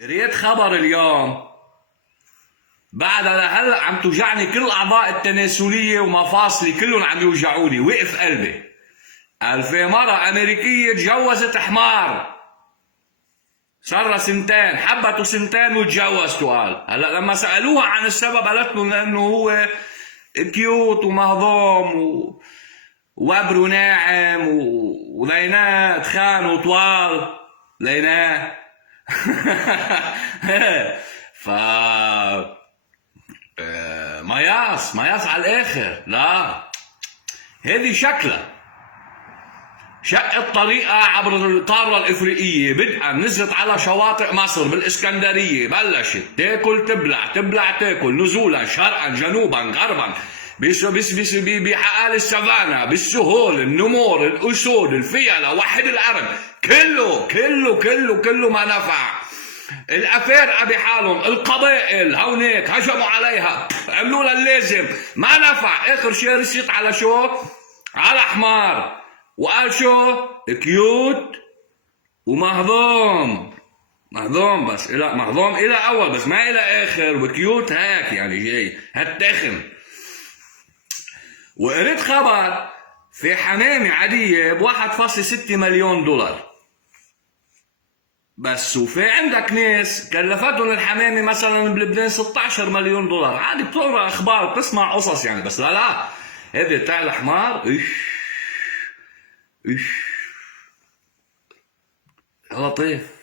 قريت خبر اليوم بعد لهلا عم توجعني كل الاعضاء التناسليه ومفاصلي كلهم عم يوجعوني. وقف قلبي. قال في مرة امريكيه تجوزت حمار، صار لها سنتين، حبته سنتين وتجوزته. قال هلا لما سالوها عن السبب قالت لهم لانه هو كيوت ومهضوم وابره ناعم وليناه تخان وطوال ليناه. ف مياس على الاخر. لا، هذه شكلها شقت طريقة عبر القارة الإفريقية، بدءا نزلت على شواطئ مصر بالإسكندرية، بلشت تاكل تبلع تاكل، نزولا شرقا جنوبا غربا، بحقال السافانا، بالسهول، النمور، الأسود، الفيلة، وحد العرب، كله ما نفع. الأفارقة بحالهم، القبائل هونيك هجموا عليها، عملوا لها اللازم، ما نفع. آخر شيء رسيت على شو؟ على حمار. وقال شو؟ كيوت ومهضوم. مهضوم بس لا، مهضوم إلى أول بس ما إلى آخر، وكيوت هيك يعني جاي هالتخن. وقريت خبر في حمامة عادية ب1.6 مليون دولار بس، وفي عندك ناس كلفتهم الحمامة مثلا بلبنان 16 مليون دولار. عادي بتقرا اخبار بتسمع قصص يعني، بس لا هذه تاع الحمار ايش لطيف.